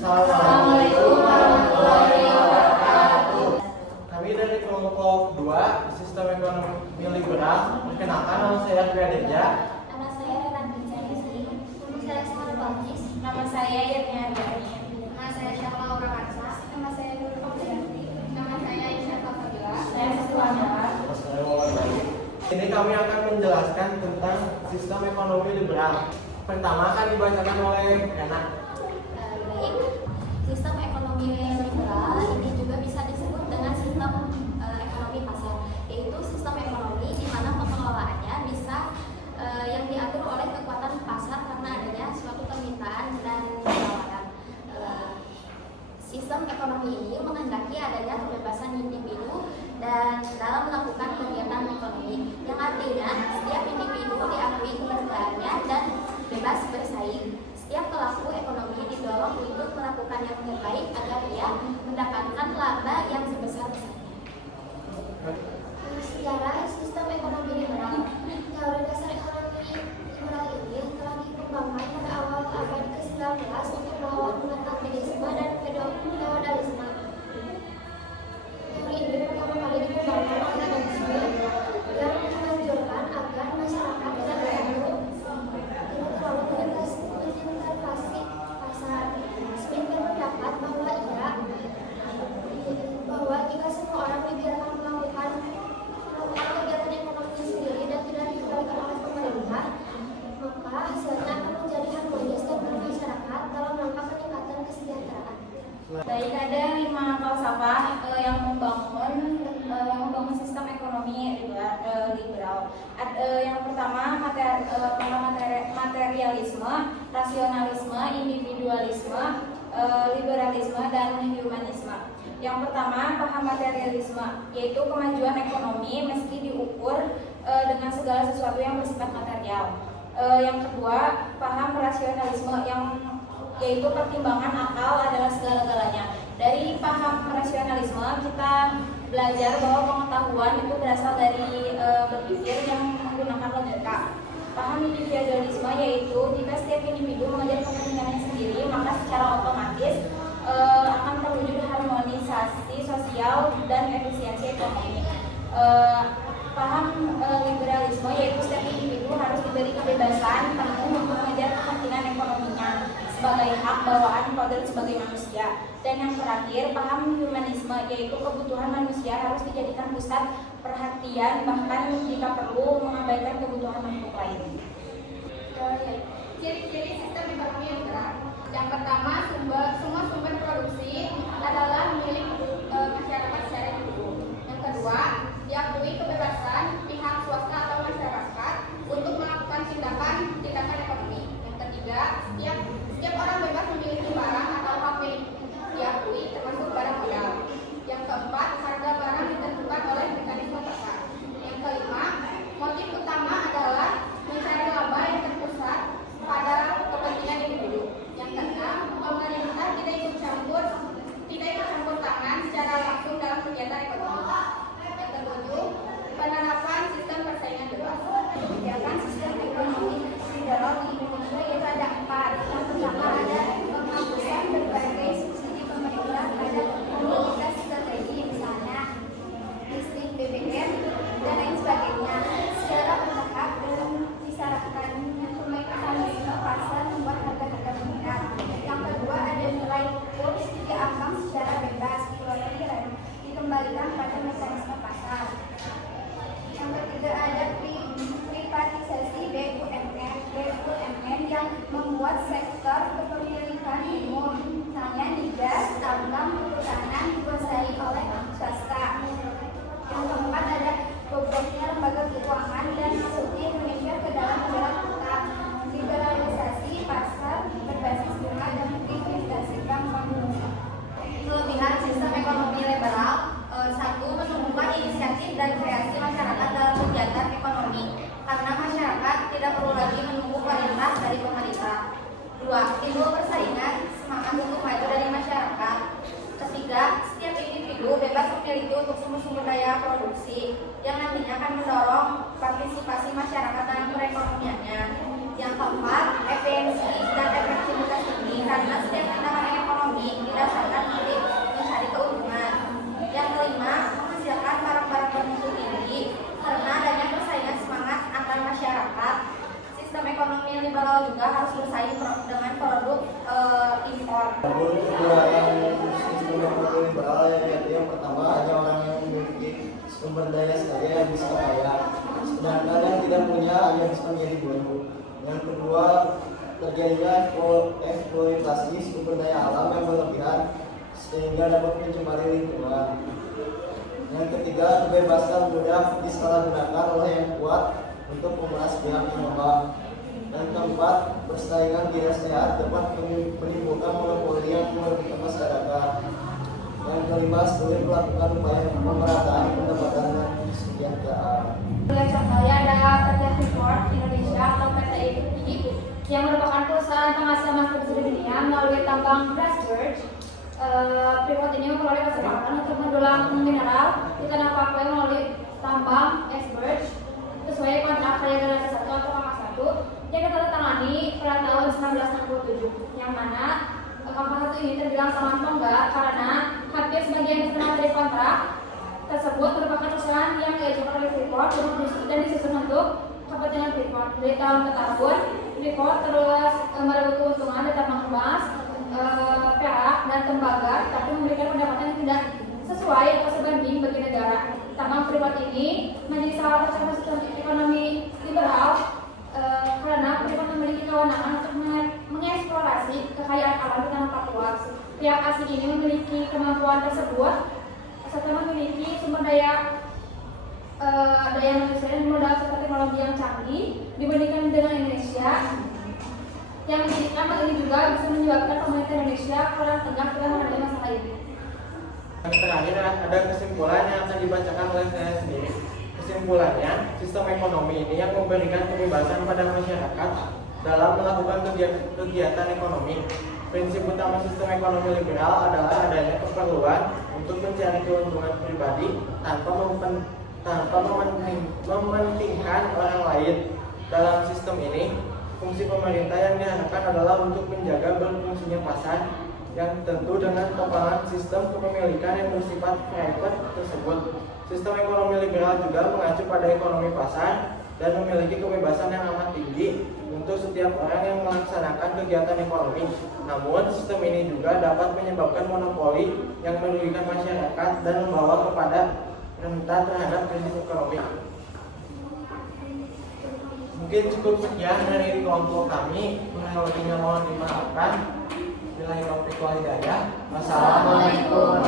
Assalamualaikum warahmatullahi wabarakatuh. Kami dari kelompok 2 Sistem Ekonomi Liberal. Perkenalkan, nama saya Gradeja. Nama saya Renan Binsari. Nama saya Sarah Balkis. Nama saya Yurnia Diani. Nama saya Syafal Laura Kansa. Nama saya Nur Fabrianti. Nama saya Isyafal Fadila. Saya Siswanda. Ini kami akan menjelaskan tentang sistem ekonomi liberal. Pertama akan dibacakan oleh Renan. Baik, sistem ekonomi liberal ini juga bisa disebut dengan sistem ekonomi pasar, yaitu sistem ekonomi di mana pengelolaannya bisa yang diatur oleh kekuatan pasar karena adanya suatu permintaan dan penawaran. Sistem ekonomi ini menghendaki adanya kebebasan individu dan dalam melakukan kegiatan ekonomi, yang artinya setiap individu diakui kemerdekaannya dan bebas bersaing. Setiap pelaku ekonomi didorong untuk melakukan yang terbaik agar ia mendapatkan laba yang sebesar-besarnya. Sejarah sistem ekonomi liberal. Teori dasar ekonomi liberal ini telah dikembangkan pada awal abad ke-19 untuk melawan merkantilisme dan feodalisme. Teori ini pertama kali dikembangkan oleh Adam Smith yang menganjurkan agar masyarakat tidak terlalu terintervensi pasar. Smith berpendapat bahwa jika semua orang dibiarkan melakukan kegiatan ekonomi sendiri dan tidak dikendalikan oleh pemerintah, maka hasilnya akan menjadi harmonis dan bermasyarakat dalam rangka peningkatan kesejahteraan. Baik, ada 5 falsafah yang membangun sistem ekonomi liberal. Yang pertama materialisme, rasionalisme, individualisme, liberalisme, dan humanisme. Yang pertama, paham materialisme, yaitu kemajuan ekonomi mesti diukur dengan segala sesuatu yang bersifat material. Yang kedua, paham rasionalisme, yaitu pertimbangan akal adalah segala-galanya. Dari paham rasionalisme kita belajar bahwa pengetahuan itu berasal dari berpikir yang menggunakan logika. Paham individualisme, yaitu jika setiap individu mengejar kepentingannya sendiri, maka secara otomatis akan terwujud harmonisasi sosial dan efisiensi ekonomi. Paham liberalisme, yaitu setiap individu harus diberi kebebasan penuh untuk mengejar kepentingan ekonominya sebagai hak bawaan kodrat sebagai manusia. Dan yang terakhir, paham humanisme, yaitu kebutuhan manusia harus dijadikan pusat perhatian, bahkan jika perlu mengabaikan kebutuhan makhluk lain. Ciri-ciri sistem ekonomi liberal. Yang pertama, semua sumber produksi adalah milik masyarakat secara individu. Yang kedua, diakui kebebasan pihak swasta atau masyarakat untuk melakukan tindakan ekonomi. Yang ketiga, setiap orang bebas memiliki barang atau hak milik diakui, termasuk barang modal. Yang keempat, harga barang ditentukan oleh mekanisme pasar. Yang kelima, motif utama adalah mencari laba yang terpusat pada kepentingan individu. Yang keenam, pemerintah Namun kedua yang sistem ekonomi liberal yaitu yang pertama hanya orang yang memiliki sumber daya saja yang bisa kaya, sedangkan yang tidak punya hanya bisa menjadi buruh. Yang kedua, terjadinya eksploitasi sumber daya alam yang berlebihan sehingga dapat mencemari lingkungan. Yang ketiga, kebebasan mudah disalahgunakan oleh yang kuat untuk memeras pihak yang lemah. Yang keempat, persaingan tidak sehat dapat menimbulkan monopoli yang merugikan masyarakat. Yang kelima, sulit melakukan upaya pemerataan pendapatan dan kesejahteraan. Contohnya ada PT Freeport Indonesia atau PT IPI yang merupakan perusahaan penghasil emas terbesar di dunia melalui tambang Grasberg. Freeport ini memperoleh kesempatan untuk mendulang mineral di tanah Papua melalui tambang Grasberg sesuai kontrak karya generasi 1 atau KK1 yang ditandatangani pada tahun 1967, yang mana KK1 ini terbilang sangat longgar karena hampir sebagian setengah dari kontrak tersebut merupakan usaha yang diajukan oleh Freeport dan disusun untuk kepentingan Freeport. Dari tahun ke tahun, Freeport terus meraup keuntungan dari tambang emas, perak, dan tembaga, tapi memberikan pendapatan yang tidak sesuai atau sebanding bagi negara. Tambang Freeport ini menjadi salah satu sistem ekonomi liberal karena Freeport memiliki kewenangan untuk mengeksplorasi kekayaan alam di tanah Papua. Pihak asing ini memiliki kemampuan tersebut serta memiliki sumber daya manusia dan modal serta teknologi yang canggih dibandingkan dengan Indonesia, yang menjadikan hal ini juga bisa menyebabkan pemerintah Indonesia kurang tegak dalam menghadapi masalah ini. Yang terakhir ada kesimpulan yang akan dibacakan oleh saya sendiri. Kesimpulannya, sistem ekonomi ini yang memberikan kebebasan pada masyarakat dalam melakukan kegiatan ekonomi. Prinsip utama sistem ekonomi liberal adalah adanya keperluan untuk mencari keuntungan pribadi tanpa mementingkan orang lain. Dalam sistem ini, fungsi pemerintah yang diharapkan adalah untuk menjaga berfungsinya pasar yang tentu dengan topangan sistem kepemilikan yang bersifat private tersebut. Sistem ekonomi liberal juga mengacu pada ekonomi pasar dan memiliki kebebasan yang amat tinggi untuk setiap orang yang melaksanakan kegiatan ekonomi. Namun, sistem ini juga dapat menyebabkan monopoli yang merugikan masyarakat dan membawa kepada rentan terhadap krisis ekonomi. Mungkin cukup sekian dari kelompok kami. Kurang lebihnya mohon dimaafkan. Wassalamualaikum.